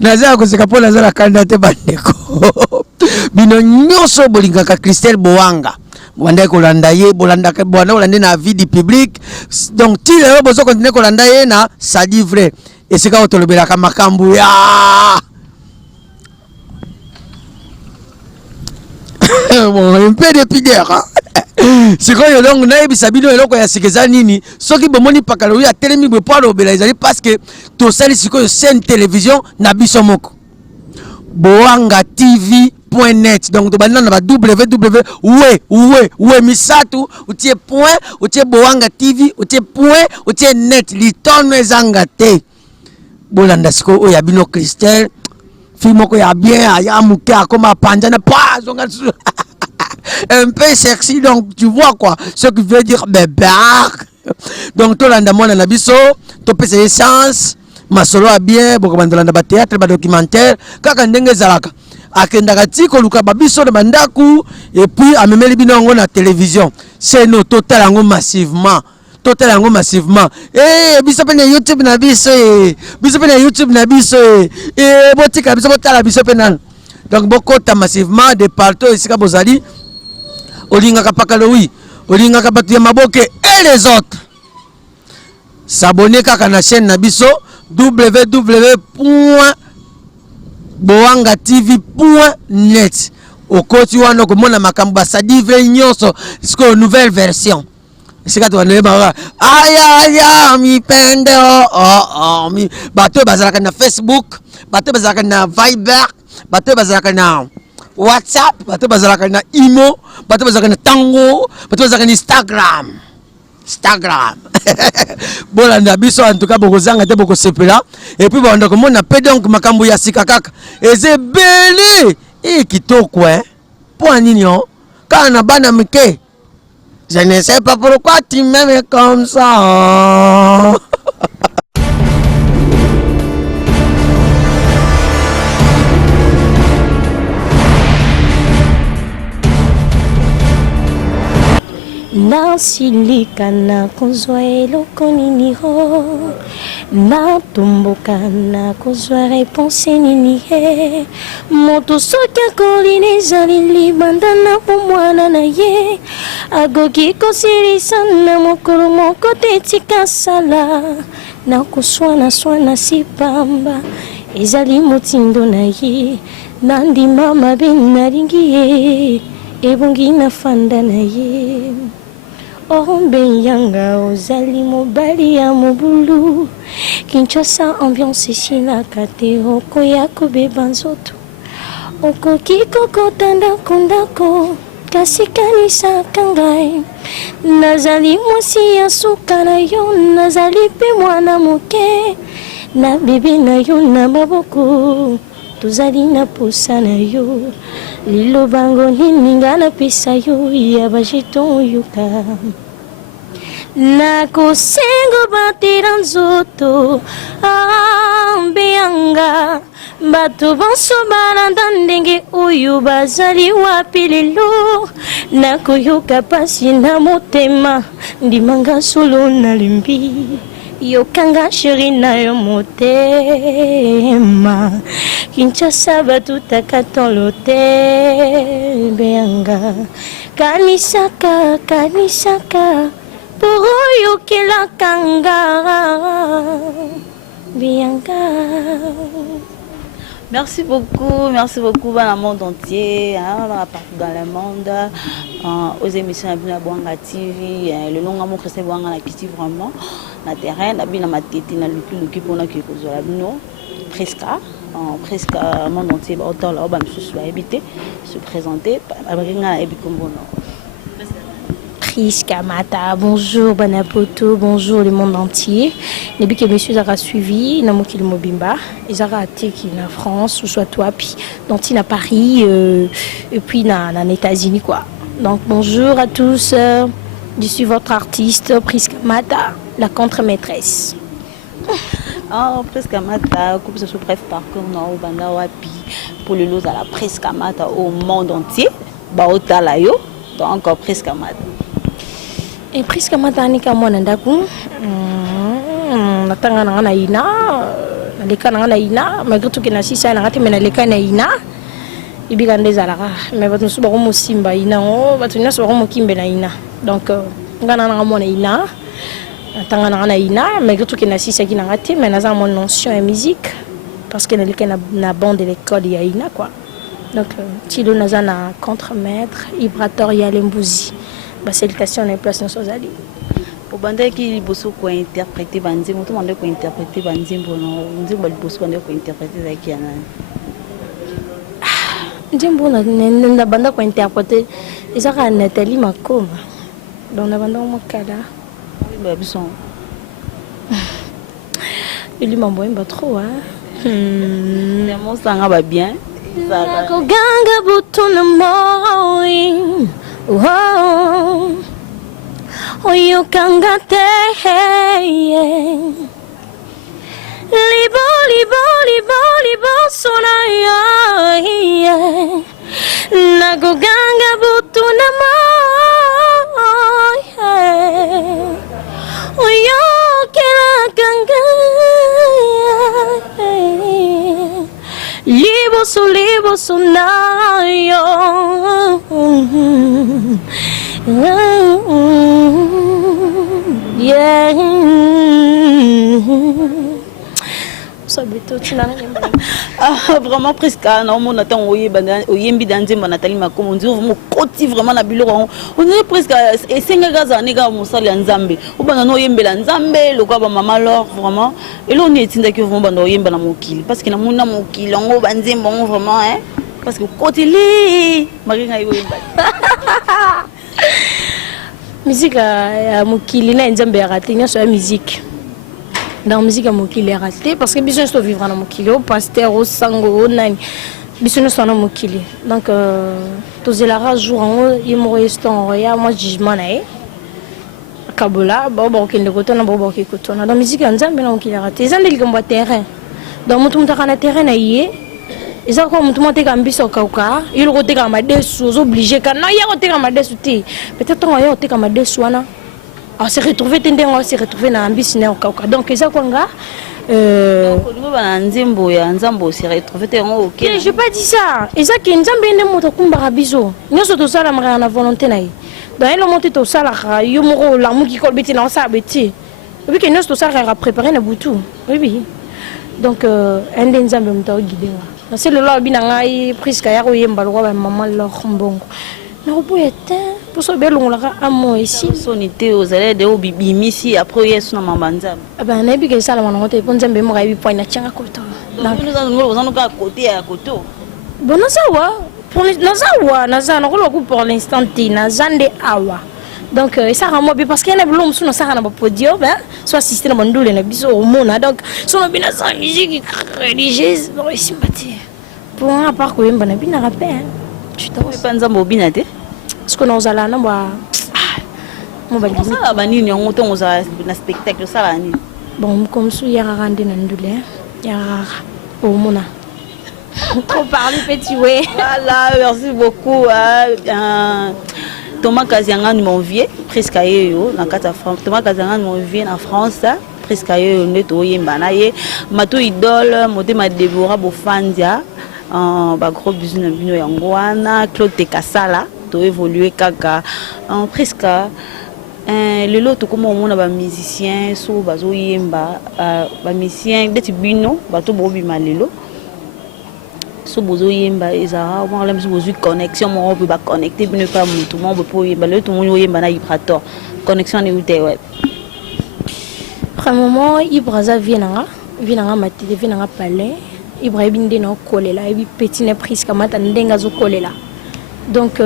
naza kozeka po naza na kandidate bandeko bino nyonso bolingaka Christelle Boanga banda kolanda ye bolanda na vie du public donc ti lelo bozo continuer kolanda ye na sa livre esika otolobelaka makambo ya bon un peu de pideur sikoyo donc nayebisa bino eloko ya sikeza nini soki bomoni pakalo ya telemi bwe po alobela ezali parce que tosali sikoyo scène télévision na biso moko Boanga TV.net donc tobanda na ba www misatu utie point utie Boanga TV utie point utie net litono ezanga te bolanda sikoyo oya bino Christelle fille moko ya bien aya muke akoma panjana pa zonga un peu sexy donc tu vois quoi ce qui veut dire bébé donc to landa mona na biso to pesa essence masolo a bien boko bandolanda ba théâtre ba documentaire kaka ndenge zalaka akendaka tiko luka ba biso de bandaku et puis amemeli binongo na télévision c'est no total yango massivement biso pe na YouTube na biso botika biso botala biso pe nan donc bokota massivement de partout esika bozali olinga kapakalo oui olinga kapatu ya maboke et les autres s'abonner kaka na chaîne na biso www.boangatv.net okoti wana komona makambo sa livre nyonso siko nouvelle version sika to na ba aya mi pende mi bato bazalaka na Facebook bato bazalaka na Viber bato bazalaka na WhatsApp, bato bazalaka na Imo, bato bazalaka na Tango, bato bazalaka na Instagram. Bolanda biso en tout cas boko zanga te boko sepela et puis banda ko mona pe donc makambo ya sika kaka. Eze belé kitoko po nini on kana bana mike. Je ne sais pas pourquoi tu m'aimes comme ça. Nasilika na kozwa eloko nini ho natomboka na kozwa réponse nini he moto soki akoli ezali libanda na bomwana na ye agoki kosilisa na mokolo moko te tika sala na koswana sipamba ezali motindo na ye nandima mabe nalingi ye ebongi na fanda na ye Orombe yanga ozali mobali ya mobulu Kinshasa ambiance sina kate oko ya kubeba nzoto Okoki kokota ndako kasi kanisa kangai Nazali mwasi ya suka na yo nazali pe mwana moke Na bebe na yo na maboko tozali na posa na yo Lilo bango hininga na pesa yo ya bajiton yuka Nako sengo batira nzoto Ambeanga Bato banso balanda ndenge oyo bazali wapi lelo Nako yoka pasi na motema Ndimanga solo na limbi Yokanga sheri na yo motema Kinshasa batuta katolote Beanga Kanisaka Poro yokela kanga Beanga. Merci beaucoup dans le monde entier, partout dans le monde, aux émissions de Boanga TV, le long amour Christelle Boanga qui vraiment na terrain, na bien ma tête na luki pour na qui cause la no presque monde entier autant là, je habiter, se présenter, avec un ebikombono. Priska Mata, bonjour Banapoto, bonjour le monde entier. Depuis que monsieur Zara suivi, Namoki le Mobimba, et Zara qui na France, ou soit toi, puis donc il à Paris, et puis dans les États-Unis quoi. Donc bonjour à tous, je suis votre artiste Priska Mata, la contre-maîtresse. Priska Mata, comme ça se bref parcours non banda wapi pour le lot à la Priska Mata au monde entier, ba otalayo, donc Priska Mata. Et Priska Mata nika mwana ndaku natanga na ina naleka nanga na ina malgré tout que na sisa na ngate mais naleka na ina ibika ndezalaka mais bato mosusu bakomosimba ina o bato nyonso bakomokimbe na ina donc ngana nanga mona ina atanga nanga na ina malgré tout que na sisaki nanga te mais naza mon notion ya musique parce que naleka na bande de l'école ya ina quoi donc tilo naza na contre-maître Ibrator ya Lembuzi salutation na place nyonso ozali obandaki liboso kointerpréter banzembo to mande kointerpréter banzembo no nzembo liboso bande kointerpréter zaki ya nani nzembo na banda kointerpréter ezaka Nathalie Makoma donc na banda mokala ba bison il m'envoie trop hein mon sanga ba bien ko ganga butuna moi oh oyo kangate libo libo libo libo sona ya nago ganga butuna moi oyo kera ganga libo so na yo yeah so bito tina vraiment presque na on attend oyembi danzembo Nathalie Makoma on dit vraiment koti vraiment na biloko on est presque esenga gaza nega musali ya nzambe obana no yembela nzambe lokwa ba mama lor vraiment et là on est tinda que vraiment bando yemba na mokili parce que na mona mokili ngo banzembo vraiment hein parce que koti li maringa yemba musique ya mokili na nzambe ya raté nyonso ya musique dans musique à mokili raté parce que biso sto vivre na mokili au pasteur au sango au nani biso sto na mokili donc tous les rares jours en yemo restant ya moi jugement na e kabola bo kende kotona bo kotona dans musique ya nzambe na mokili raté zande likambo terrain donc mutu mutaka na terrain na yé eza ko mutu moteka mbiso kauka il koteka madesu os obligé kana ya koteka madesu ti peut-être on ya koteka madesu wana on s'est retrouvé tendeng on s'est retrouvé na ambisi na kauka donc eza kwanga donc ba nzembo ya nzambo s'est retrouvé tengo OK je pas dit ça eza que nzambe ne moto kumbara biso nyoso to sala mara na volonté na yi dans le monté to sala yo moko la muki ko beti na sa beti oui que nyoso to sala préparer na butu oui donc un nzambe mto guider c'est le lobby na ngai presque ya ko yemba lo ba maman lo mbongo na ko boyete pour so belongo la amo ici sonité aux allées de obibi misi après yesu na mama nzambe aba na bi ke sala mona ngote po nzambe mo ga bi point na tchanga koto donc nous allons ka côté à côté bon nazawa pour nazawa nazana ko lo pour l'instant na zande awa donc ça ramo bi parce qu'il y a blom sous na ça na podium ben soit assister na mandule na biso au mona donc son bina sa musique religieuse bon sympathie pour un part ko yemba na bina rappel tu t'en pas nzambo bina te ce que nous allons na ba mo ba limite ça ba nini on to za na spectacle ça la ni bon comme sous ya rande na ndule ya au mona trop parler petit ouais voilà merci beaucoup Thomas Kazianga mon vieux presque ayo na kata France Thomas Kazianga mon vieux en France presque ayo neto yemba na ye mato idole motema Deborah Bofandia ba gros bisous na bino yango wana Claude Tekasala to évoluer kaka presque le lot comme on a ba musicien so bazo yemba ba musicien beti bino bato bobi malelo so bozo yemba ezara on la bozo connexion on peut pas connecter ne pas tout le monde peut yemba le tout monde yemba na Ibrator connexion ni ute web vraiment Ibraza vienanga matite vienanga palais Ibrahim ndena kolela et petit ne prise kamata ndenga zo kolela donc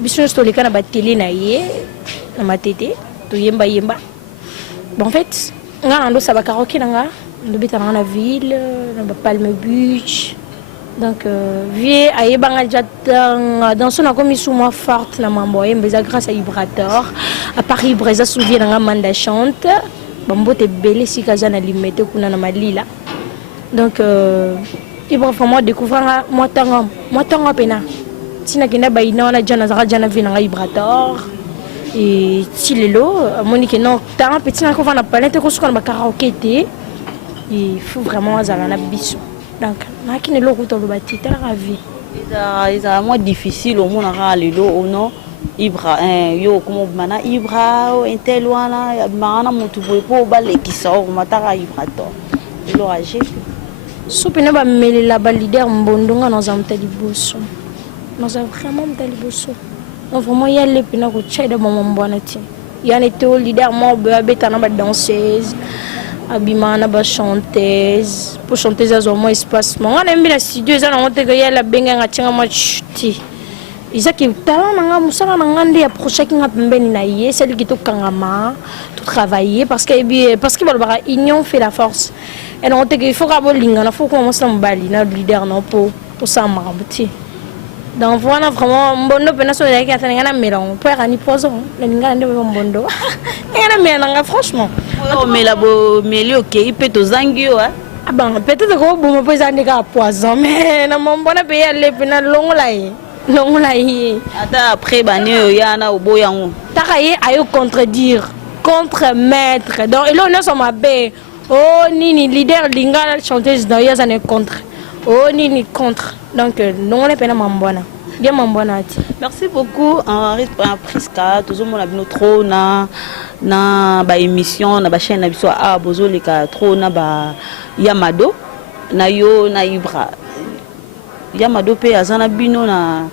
biso sto lekana ba télé na ye na matete to yemba bon en fait nga ndo sa ba karaoke nga ndo bitana na ville na ba Palme Beach. Donc, vie ayebanga jatanga dans son comme sous moi forte la mambo yembeza grâce à Ibrator à Paris Breza souvient nga manda chante bambo te belé si kaza na limete kuna na malila donc Ibra vraiment découvrir moi tanga pena tina kina baina na jana zara jana vina nga Ibrator et tilelo monique non tant petit na ko va na palette ko suka na karaoke te il faut vraiment azala na biso donc nakine loko to lobati tala la vie ils a moins difficile au monde à lelo ou non Ibra yo como mana Ibra intel wana ya mana mutu po ba lekisa o mataka Ibra to lo age supina ba melela ba leader mbondonga dans un taliboso nous avons vraiment taliboso on vraiment y aller pina ko chaida mama mbwana ti yani to leader mo ba betana ba danseuse abimana ba chanteuse pour chanteuse à moins espace mon on aime la studio ça on te que y a la benga ngachinga ma chuti izaki talent nanga musala nanga ndi approcher kinga pembeni na ye celle qui to kangama tout travailler parce que balbara union fait la force et on te que il faut rabolinga na faut commencer mbali na leader non pour ça marabuti donc voilà vraiment mbondo pena so yaki atanga na melon pour ani poison le ninga ndi mbondo ngana melanga franchement oh mais la bo meli OK il peut to zangio hein ah ben peut-être que bon peut ça ndika poison mais na mbona pe aller pena longola yi ata après bané yana oboyango taka ye ayo contredire contre-maître donc et là on a son mabé oh nini leader lingala chanteuse dans ya ça ne contre oh nini contre donc non les peine mambona bien mambona ati merci beaucoup en Priska toujours mon abino trop na ba émission na ba chaîne na biso a bozo leka trop na ba Yamado na yo na Ibra Yamado pe azana bino na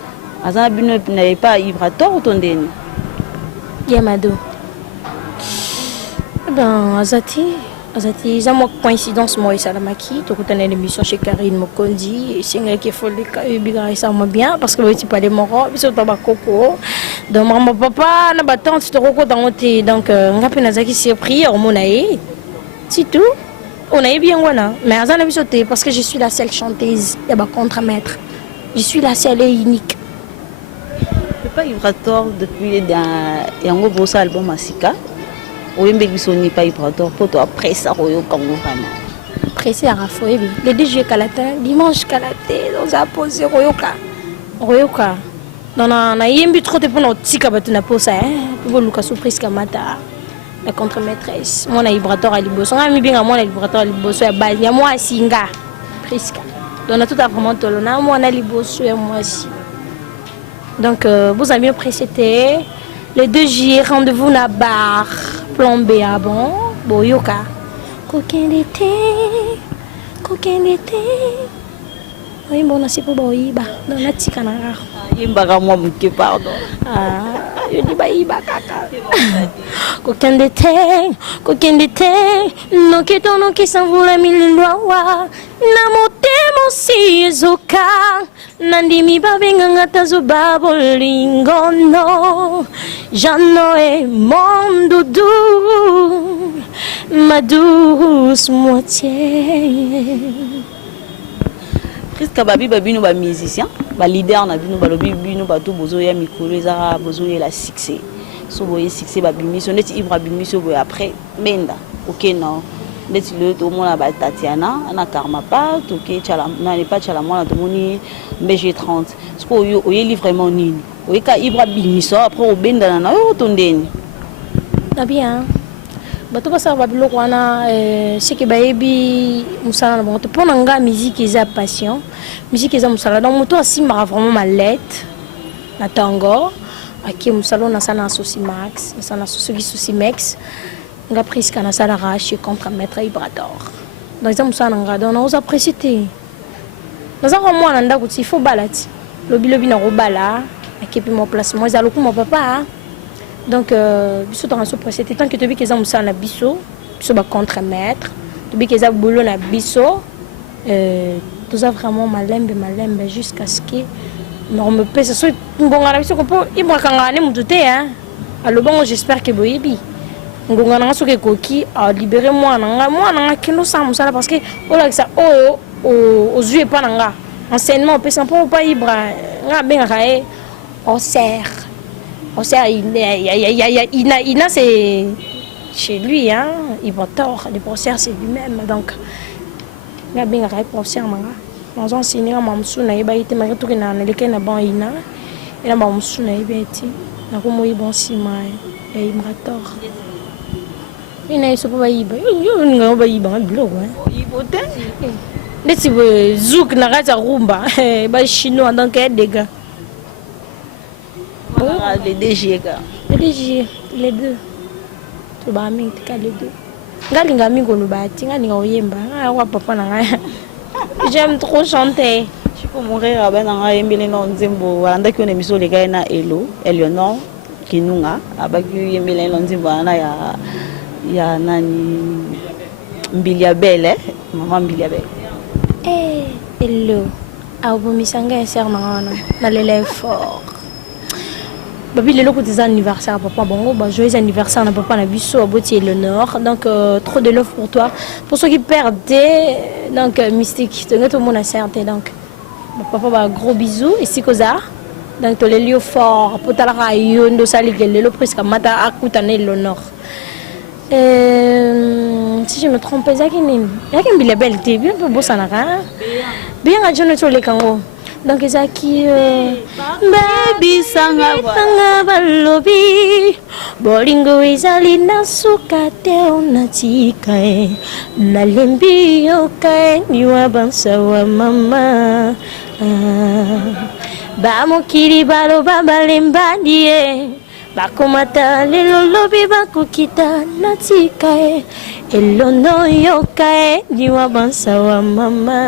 pas Ibra tort tondeni Yamado ben azati za mo coïncidence moi salamaki to kutana l'émission chez Karine Mokondi et singa qui faut les ka biga ça moi bien parce que tu parler moro biso to ba koko donc maman papa na ba tante to koko dans monter donc ngapi nazaki surpris au monae c'est tout on a bien voilà mais azana biso te parce que je suis la seule chanteuse et ba contre-maître je suis la seule et unique pas Ibra tort depuis yango bossa album Masika oyembe biso ni pas Ibra tort pour toi après ça royo kango vraiment pressé à rafoé les DJ kalata dimanche kalate dans a posé royoka dans na yembi trop te pour notre tika batuna posa pour luka surprise kamata la contre-maîtresse mon Ibra tort ali bosso ngami binga mon Ibra tort ali bosso ya base ya moi singa Priska donc tout a vraiment tolona moi na ali bosso ya moi si donc vous avez bien précédé les 2 jours rendez-vous na bar plombé à bon boyoka coquin d'été oui bon c'est pour boyiba dans la tika na yimba moi muke pardon yo di bayiba kaka coquin d'été no qui s'envole mille lois na motemo si ezoka nandimi babenga tazo babolingono jano e mon doudou ma douce moitié Priska babi no ba musicien ba leader na bino balobi bino bato bozo ya mikolo ezara bozo ya la succès so boye succès ba bimiso neti Ibra bimiso boye après menda OK non neti le to mona ba Tatiana na Karma pas OK chala na ne pas chala mona to moni BG30 so yo oyeli vraiment nini oyeka Ibra bimiso après obenda na yo tondeni na bien bato basa babiloko wana ce que bayebi musala na bango pour nga musique eza passion musique eza musala donc moto asimaka vraiment malette na tango aki musala na sana souci max na sana souci max nga Priska na sala rache contre maître Ibra tort donc eza musala nga donc on apprécie te naza ko mwana ndako ti faut balati lobi na robala aki puis mon placement eza lokuma papa donc biso dans ce procès tant que tu bi keza musala na biso ba contre-maître tu bi keza bolo na biso tout ça vraiment malembe jusqu'à ce que non me pèse so ngonga na biso ko Ibra kanga ne mututé hein alors bon j'espère que boyebi ngonga na so ke koki a libérer moi na kino sa musala parce que o la ça o yeux pas nanga enseignement peut sans pas Ibra nga benga kae on sert il a c'est chez lui hein Ibra tort le procès c'est lui-même donc nga benga kae procès manga nous on signé ma msuna iba ite ma to na leke na bon ina ina ma msuna iba ite na ko mo ibon sima e Ibra tort ina iso ba iba yo nga ba iba blog hein neti zouk na kati ya rumba bachinois donc des gars les DG les deux toba mingi tika les deux ngalinga mingi oloba ti ngalinga oyemba wa papa na ngai j'aime trop chanter je peux mourir ben na ngai yembele no nzembo andaki one miso leka na Eleonore Kinunga abaki yembele no nzembo na ya nani Mbilia Belle maman Mbilia Belle hello abomisa ngai ser na ngana na lele fort babi lelo ko des anniversaire papa bongo ba joyeux anniversaire na papa na biso aboti Eleonore donc trop de love pour toi pour ceux qui perdaient donc mystique te tout mon certain donc papa ba gros bisous ici koza donc to lelio fort pour ta la yo ndo sali lelo presque mata akuta na Eleonore si je me trompe zaki nini yaki Mbilia Belle te bien peu bossa na bien a jono to le kango donc zaki baby sanga balobi bolingo ezali na suka te onatika nalembi yoka niwa bansa wa mama ba mokili baloba balembandie bakomata lelo lobi bakokita natika elono yoka niwa bansa wa mama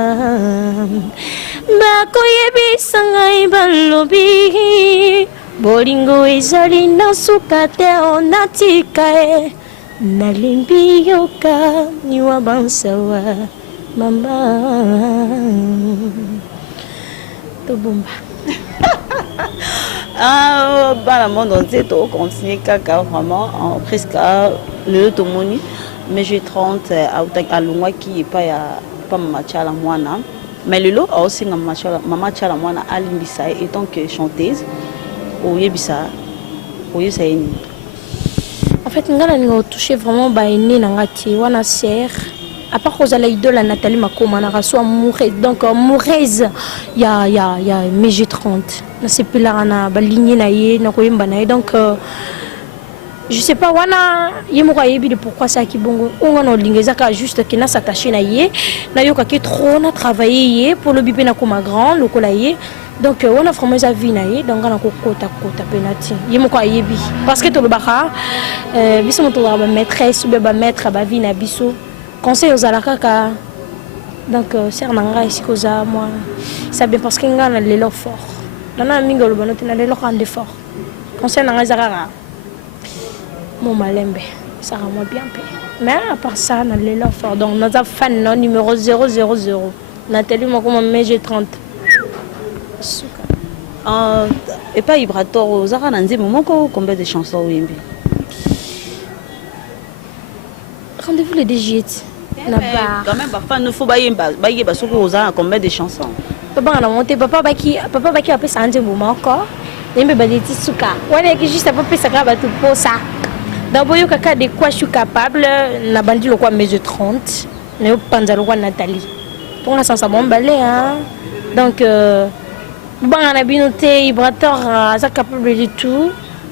bakoyebisa ngai balobi bolingo ezali na suka te onatika nalembi yoka niwa bansa wa mama tobomba dans le monde entier, on continue kaka vraiment presque le tomoni mais j'ai 30 à longwa qui est pas mama chala mwana mais le lot aussi mama chala mwana alimbisa et tant que chanteuse oyebisa oyesayeni en fait ngala ningo toucher vraiment ba ene na ngati wana ser à part cause la idole Nathalie Makoma na raso mourir donc moureuse ya mais j'ai 30 na c'est plus là na ba ligne na ye na koyemba na donc je sais pas wana yemo ka yebi de pourquoi ça ki bongo on a lingeza ka juste que na s'attacher na ye na yoka ki trop na travailler ye pour le bipé na comme grand le kolaye donc on a vraiment sa vie na ye donc na ko kota penati yemo ka yebi parce que to le baka biso moto ba maîtresse ou ba maître ba vie na biso conseil aux alakaka donc ser nanga ici koza moi ça bien parce que ngana lelo fort nana mingo lo banote na lelo kande fort conseil nanga zakara mon malembe ça rend moi bien paix mais à part ça na lelo fort donc notre fan non numéro 000 Nathalie Makoma mais j'ai 30 et pas Ibrator zaka na nzembo moko combien de chansons oyembi rendez-vous le DG quand même fan faut bayemba soko oza combien de chansons papa na monter papa baki après ça nzembo moko nembe badeti suka wana ki juste après ça ka batu posa d'abord yo kaka de quoi je suis capable na bandi lo kwa mes 30 ne panza lo kwa Nathalie pour la sens bon balé hein donc banga na binote Ibrator ça capable de tout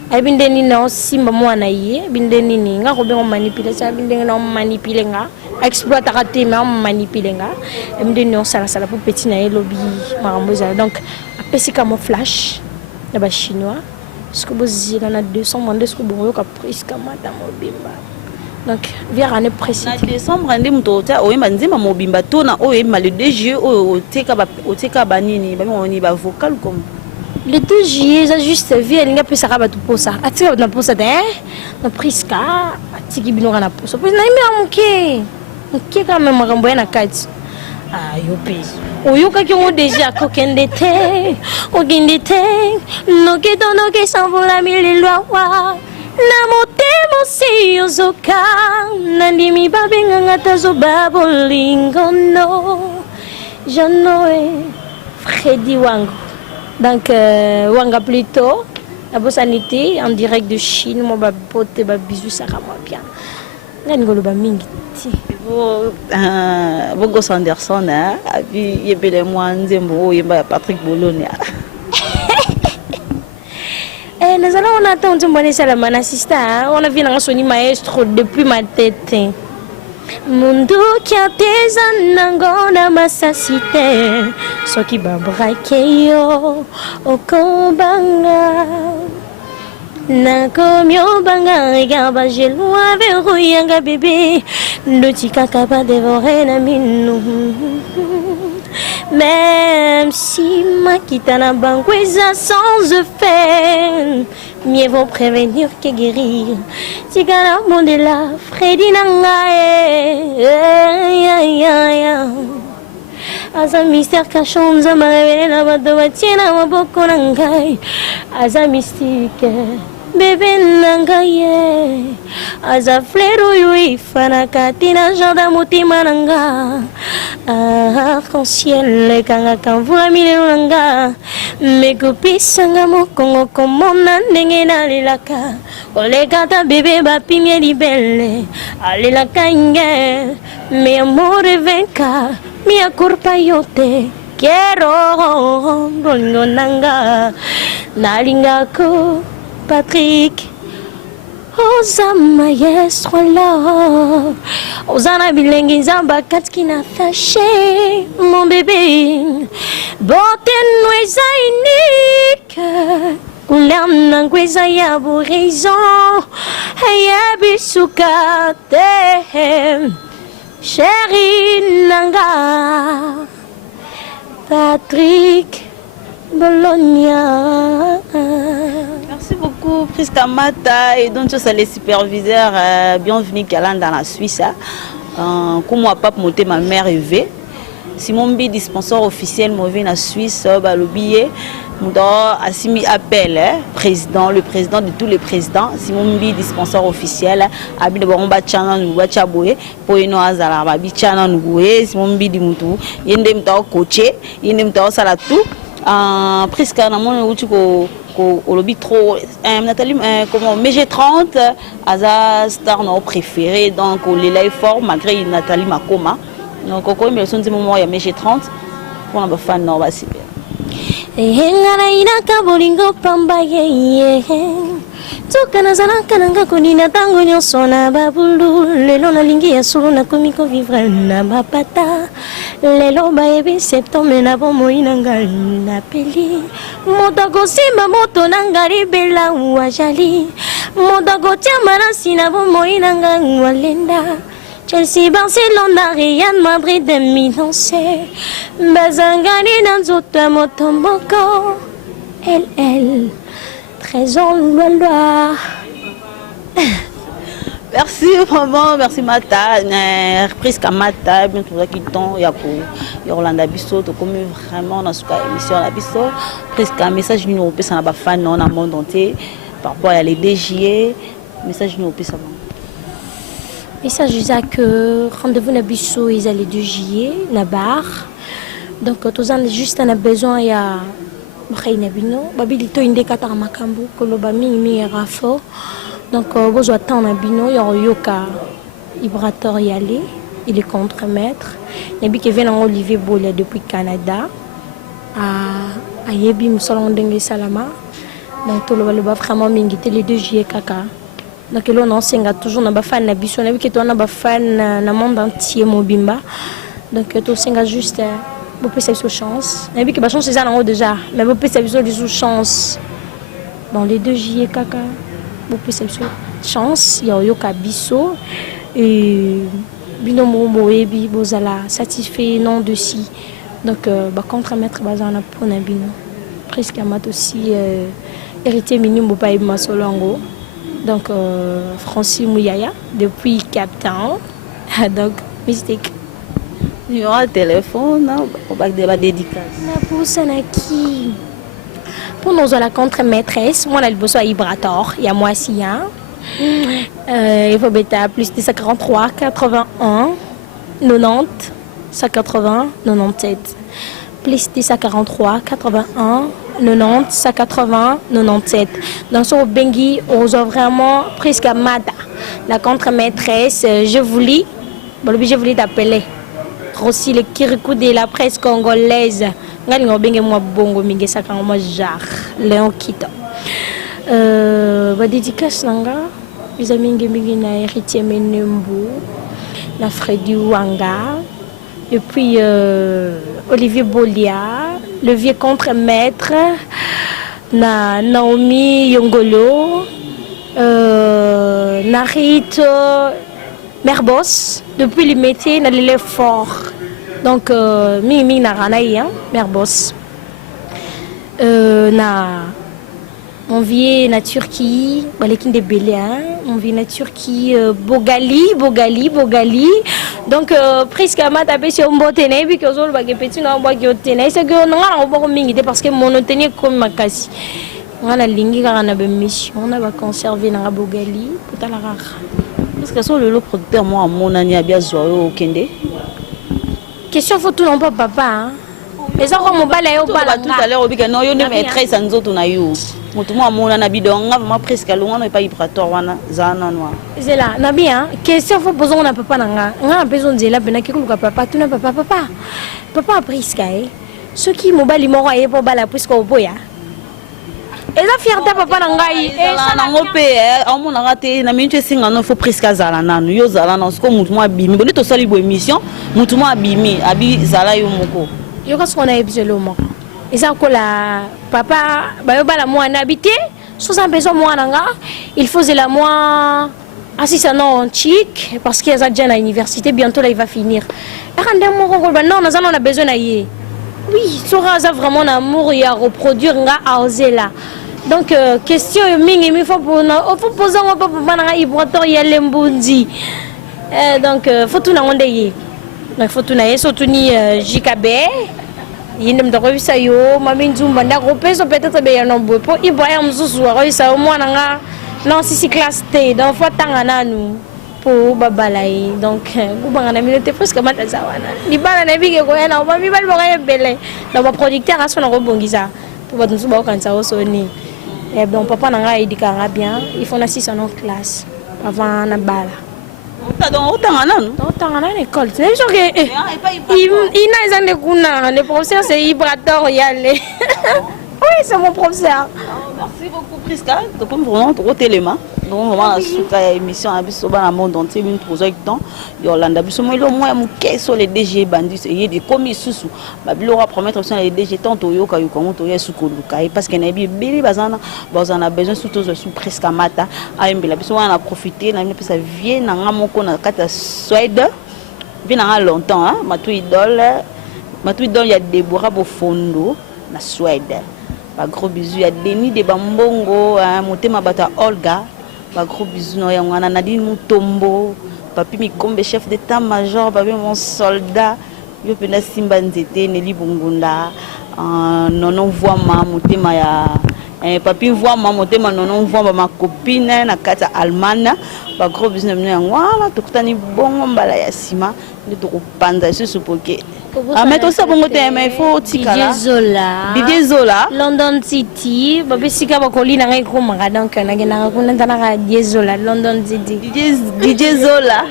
abindeni na simba mwana ye bindeni ni nga ko be ko manipuler ça bindeni na manipuler nga exploiter raté mais manipuler nga bindeni on sala pour petit na lobby marambo za donc apesi comme flash na ba chinois ce que bozila na 200 monde ce que bon ka prise comme madame Mobimba donc vers année précise na décembre ande muto ta oyemba nzema Mobimba to na oyemba le DG o teka banini ba ngoni ba vocal comme le 2 juillet, j'ai juste vu elle n'a pas ça rabat pour ça. Attends, on a pour ça hein. On a pris ça, atiki bino na pour ça. Puis na imi amuke. Ok quand même makambo na kati. Ah yo pays. Oyoka ki on déjà kokende te. Okende te. No ke s'envola mille lois. Na motemo si yozoka. Nandimi babenga ngata zo babolingo no. Janoe Freddy Wango. Donc, Wanga plutôt, la bossanité en direct de Chine, moi, pote, bisous, ça va bien. N'engolo ba mingi. Bogo Sanderson, puis yebele moi nzembo yemba Patrick Bolonia. Nous allons attendre un bon essai à la assistant. On a vu un soni maestro depuis ma tête. Munduki ateza nango na masasite soki babrake yo okobanga nakomi obanga regarde j'ai loin verrouillanga bébé ndotika kaba dévorer na minou même si makita na bangweza sans effet mieux vaut prévenir que guérir. Tigana mondela, Freddy nangae. Aza mystère cachant, za marévélé na badoa tiena maboko nangai. Aza mystique, bébé nangaye. Aza fleur yui fanaka tina jardin mutima nanga. Arc-en-ciel kanga kamvula milelo nanga. Mekopi sanga mokongo komona ndenge nalelaka kolekata bébé bapimie libele alelaka inge mi amore venka mi akurpa yote kero bolingo nanga nalingako Patrick Oza maestro love Ozana bilengi zamba katki na fâché mon bébé Beauté noisa unique Couleur nangueza ya raison Haya bisuka te Chérie nanga Patrick Bologna. Merci beaucoup, Priska Mata et donc ça les superviseurs. Bienvenue Kalan dans la Suisse. Comme moi, papa, monter ma mère rêvée. Si mon billet sponsor officiel mauvais en Suisse, le billet, Assimi appelle président, le président de tous les présidents. Si mon billet sponsor officiel, Abid Bomba Chana nous va chaboué, pour une azala, Babi Chana nous goué, si mon billet moutou, yendem tao coaché, yendem tao salatou. Presque un moment où tu au lobby trop Nathalie comment MG30 Aza star non préféré donc les live fort malgré Nathalie Makoma donc quand il me sonne des moments il y a MG30 pour un fan non va super Ngara inaka bolingo pamba ye Tukana zana kananga konina tango nyonso na babulu lelo na lingi ya solo na komiko vivre na mapata lelo baebi septembre na bomoi nanga na peli modago simba moto nanga libela wajali modago tiama na sina bomoi nanga walenda Chelsea, Barcelona, Real Madrid, Milan, c'est Bazangani dans Zota Motomboko elle Trésor Loire. Merci vraiment, merci Mata, Priska Mata, bien tout ça qui tombe, il y a pour Yolanda Bisso, tout comme vraiment dans cette émission la Bisso, Priska message nous européen ça n'a pas fan dans le monde entier, par rapport à les DJA, message nous européen ça va. Message juste que rendez-vous na Bisso ils allaient de juillet na bar, donc tous en juste on a besoin il y a Bkhayna bino babilito inde katara makambo koloba mingi rafo donc besoin temps na bino yoka Ibrator y aller il est contre-maître nabi qui vient en Olivier Bolia depuis Canada à yebi musolon ndenge salama donc tout le vraiment mingi les 2 juillet kaka donc là on senga toujours na ba fan na biso nabi que toi na ba fan na monde entier mobimba donc tout senga juste vous pouvez savoir chance. Mais que la chance c'est ça en haut déjà. Mais vous pouvez savoir des chance. Dans les 2 juillet kaka, vous pouvez savoir chance. Il y a yoka biso et binomo moebi bozala satisfait non de si. Donc contre-maître bazana pour na bino. Presque amat aussi héritier minimum pas ma solongo. Donc Francis Mouyaya depuis Cape Town. Donc mystique. Il y aura un téléphone, on va faire la dédicace. Pour nous, la contre-maîtresse, moi, je suis Ibrator, il y a moi aussi. Il faut bêta plus de 43, 81, 90, 180, 97. Plus de 43, 81, 90, 180, 97. Donc, sur Bengi, on a vraiment presque Mada. La contre-maîtresse, je voulais t'appeler. Aussi le Kirikou de la presse congolaise. Ngali ngobenge mwa bongo mingi saka mwa jar Léon Kita. Ba dédicace nanga, les amis mingi na héritier Menembu. na Freddy Wanga, et puis Olivier Bolia, le vieux contre-maître, na Naomi Yongolo, Narito Merbos, depuis le métier, na l'élève fort. Donc, Mimi Naranaï, Merbos. On vit na Turquie, Balekin de Béléa, on vit na Turquie, Bogali. Donc, presque à ma tapé sur un botene, puis que aux autres, petit, non, bois qui au tennis, c'est que on a un bon mingi, parce que mon tenir comme ma casse. On a la ligne, on a une mission, on a conservé dans la Bogali, pour la rare. Est-ce que sur le producteur, moi, mon ami a bien joué au Kende? Question, faut tout non pas papa, hein. Mais ça, on m'a balayé au bas. Tout à l'heure, on a eu une maîtresse en zone, on a eu. Moi, mon ami, on a presque loin, on n'a pas eu pratoire, Zana noir. C'est là, Nabi, hein. Question, faut poser, on n'a pas nanga. On a besoin de la peine qui coule papa, tout n'a pas papa. Papa a pris sky. Ceux qui m'ont balayé, m'ont raillé pour balayer plus qu'au boya. Et la fierté papa nangai. Et ça n'a pas payé. On a raté. Na minute singa no faut presque zala nanu. Yo zala non. Comme mutumo abimi. Bonne to sali bo émission. Mutumo abimi. Abi zala yo moko. Yo qu'est-ce qu'on a épisode mo. Et ça que la papa ba yo bala moi habité. Sous un besoin moi nanga. Il faisait la moi assistant chic parce qu'il y a déjà à l'université bientôt là il va finir. Non, on a besoin d'aller. Oui, ça vraiment un amour et à reproduire à oser là. Donc, question, il faut poser un peu pour donc, il faut tout le monde. Donc, il faut tout le monde. Surtout JKB. Il y a des gens qui ont peut-être bien nombreux. Pour y voir un peu, moins non, si classe T. Donc, il faut attendre nous. Pour babalai donc on a minute presque mata zawana ni bana na bige ko yana ba mi bal bo ga bele na ba producteur a son rebongisa pour ba nsu ba kan sa osoni et donc papa na nga idika nga bien il faut na 6 en classe avant na bala autant à l'école c'est sûr que il n'a jamais kuna le professeur c'est Ibrator yale oui c'est mon professeur. Merci beaucoup Prisca donc comme vraiment trop téléma donc vraiment la suite à émission à biso dans le monde entier une projet temps Yolanda biso moi le moins mon sur les DG bandits et des commis sous ba bilora promettre sur les DG tant to yoka yoka to yesu koluka parce que na bi beli bazana bazana besoin surtout sous Prisca mata aimbela biso on a profité na ça vient na ngamoko na kata Suède vient na longtemps hein ma tout idole il y a Deborah Bofondo na Suède. Ba gros bisous ya Denis de Bambongo motema bata Olga ba gros bisous no ya ngwana Nadine Mutombo papi Mikombe chef d'état-major papi mon soldat yo pena Simba Nzete Nelly Bungunda nonon voix ma motema ya papi voix ma motema nonon voix ma copine na kata Almana ba gros bisous no ya ngwana tokutani bongo mbala ya sima ni to kopanda ce poké. Mais tout ça, mais il faut Didier Zola, London City, Babi Sika Bakoli n'a rien comme donc Didier Zola, London City. Didier Zola,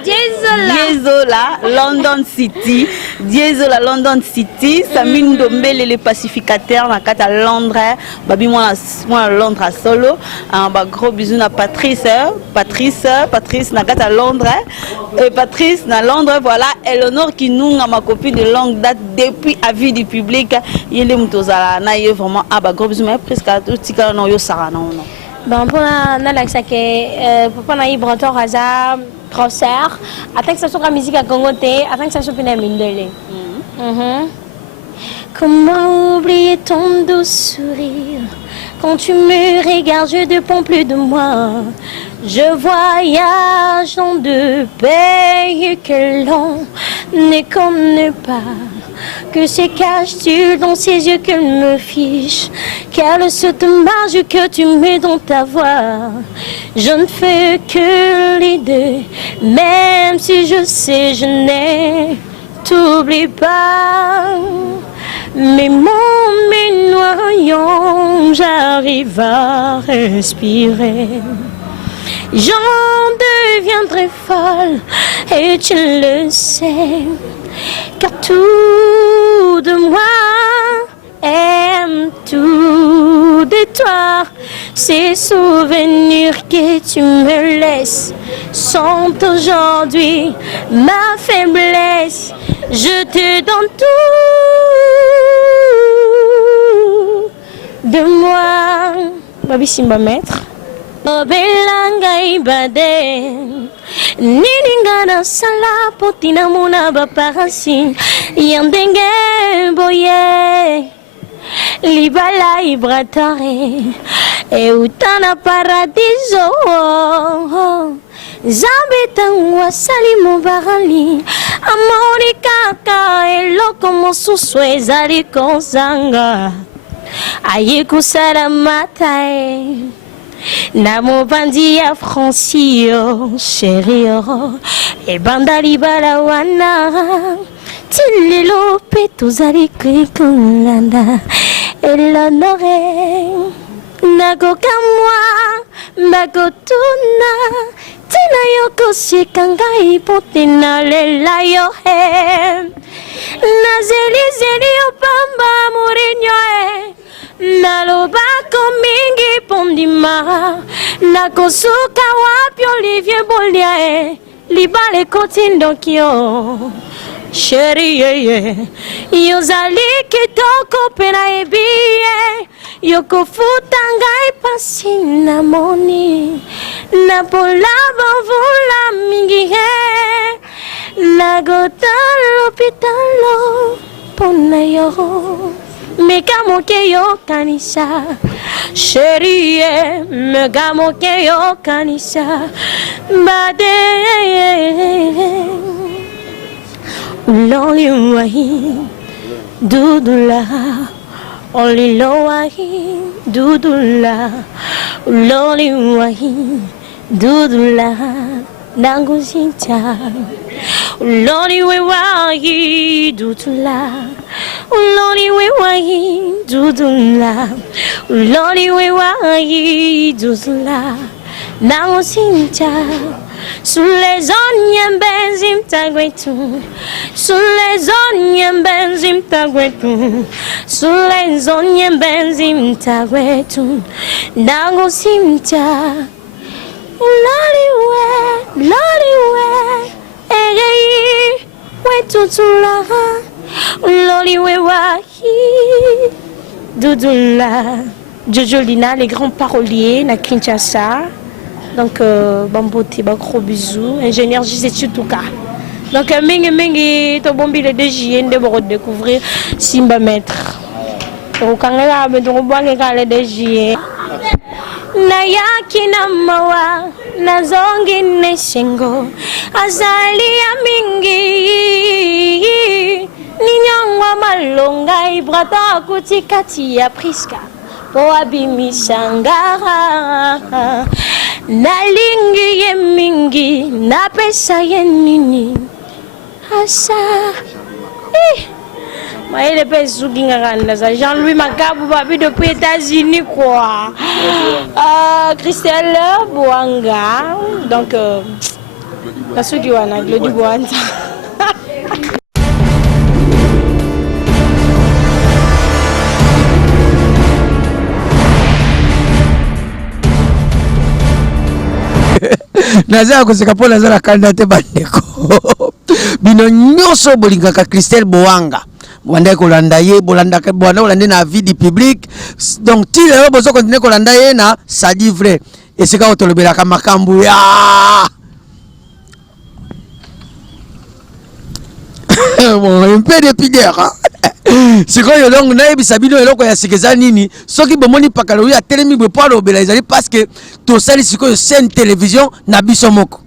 London City, Didier Zola, London City, Samine Dombele les pacificateurs na kata Londres, Babi moi Londres à solo, un gros bisou na Patrice na kata Londres, et Patrice na Londres voilà, Eleonore qui nous ma copine de longue date depuis avis du public il est mutozala na est vraiment gros bisous mais presque tout tika no yo sara non bon pour na l'accès que papa na Ibrator Raza concert attends que ça soit la musique à Congoté attends que ça soit une mindele comment oublier ton doux sourire quand tu me regardes je ne dépends plus de moi. Je voyage dans de pays que l'on ne connaît pas. Que se cache-tu dans ces yeux qu'elle me fiche? Quelle est cette marge que tu mets dans ta voix? Je ne fais que l'idée, même si je sais je n'ai t'oublie pas. Mais mon noyant, j'arrive à respirer. J'en deviendrai folle et tu le sais, car tout de moi aime tout autour de toi. Ces souvenirs que tu me laisses sont aujourd'hui ma faiblesse. Je te donne tout de moi. Babi Simba maître. Obelanga ibade Niningana sala potina muna baparansin Yandenge boye Libala ibratare E utana paradiso Zabeta wasali mubarali Amori kaka eloko mosuswe zari konsanga Ayeku saramatae Namo bandia Francio, chéri e bandali balawana Tililo petuzari krikulanda Elonore Nagoka moi Bagotuna Tina yoko shikanga ipotina lela yohe Nazeli zeli opamba murinyo Nalobako mingi pondima Nakosuka wapi Olivier Bolia Libale kotindo kyo Chérie Yozali kitoko pena ebie Yoko futanga ipasi na moni Napola bavula mingi Nagota l'hôpitalo Pona yo Megamo ke yo kanisa Chérie Megamo ke yo kanisa Bade Uloli wahi Dudula Oli lo wahi Dudula Uloli wahi Dudula Nangu sinta Uloli we wahi Dudula Uloli we wahi Dudula Uloli we wahi Dudula Nangu sinta Sous les onions benzim tagwetu Sous les onions benzim tagwetu Sous les onions benzim tagwetu Nangu sinta Uloli we Egei we tutula Uloli we wahi Dudula Jojo Lina, les grands paroliers na Kinshasa. Donc bambote ba gros bisous, ingénieur Gisèle Touka. Donc mingi to bombi le DJ ndé bo découvrir Simba maître. O kangala be to bangi kale DJ. Na yaki na mawa na zongi neshengo azali ya mingi ninyangwa malonga ibrata kutikati ya priska po abimi sangara nalingi ye mingi napesa ye nini asa Maïle Jean-Louis Macabou Babi depuis États-Unis quoi. Christelle Bouanga. Donc la suite du Wana, le du Bouanda. Naza kozeka po nazala kandidate bandeko. Bino nyoso bolingaka Christelle Bouanga. Wanda kolanda ye bolanda bwana olande na vie du public. Donc ti lelo bozo continuer kolanda ye na ça dit vrai. Et c'est quand tolobela ka makambu ya. Bon, un peu de pideur. C'est quand yo donc na ebisa bino eloko ya sikeza nini soki bomoni pakalo ya telemi bo pa lobela ezali parce que to sali siko scène télévision na biso moko.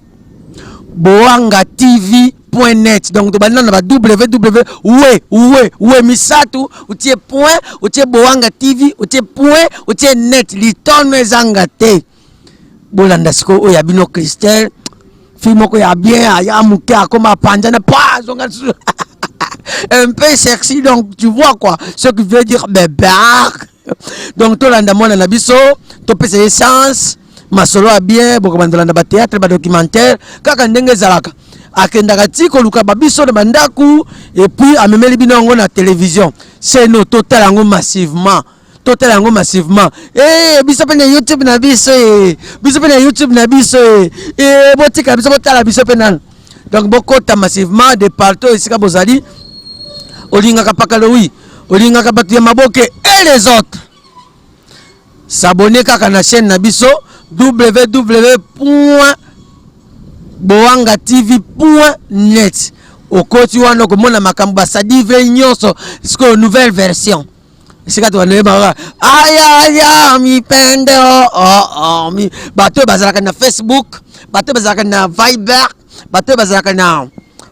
Bouanga TV.net. Donc tu vas dans www misatu utie point utie Bouanga TV utie point utie net litono ezanga te bolanda siko o ya bino Christelle filmoko ya bien aya muke akoma panjana pa zonga un peu sexy, donc tu vois quoi ce qui veut dire bébé. Donc to landa mona na biso to pesa essence masolo a bien boko bandolanda ba théâtre ba documentaire kaka ndenge zalaka akendaka tiko luka babiso de bandaku et puis amemeli binongo na télévision c'est no total yango massivement total yango massivement biso pe na YouTube na biso biso pe na YouTube na biso botika biso botala biso pe nan donc bokota massivement de partout esika bozali olingaka pakalo oui olingaka batu ya maboke et les autres s'abonner kaka na chaîne na biso www.boangatv.net okoti wana komona makambo basadive nyonso siko nouvelle version esika to wana ba aya mi pende mi bato bazalaka na Facebook bato bazalaka na Viber bato bazalaka na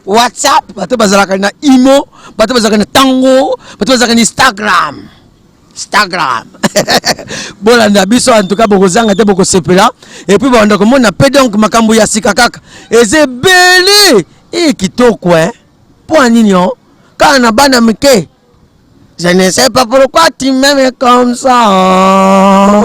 WhatsApp bato bazalaka na Imo bato bazalaka na Tango bato bazalaka na Instagram bolanda biso en tout cas bokozanga te bokosepela et puis banda komona pe donc makambo ya sika kaka ezebele kitoko pour nini kana bana mike je ne sais pas pourquoi tu m'aimes comme ça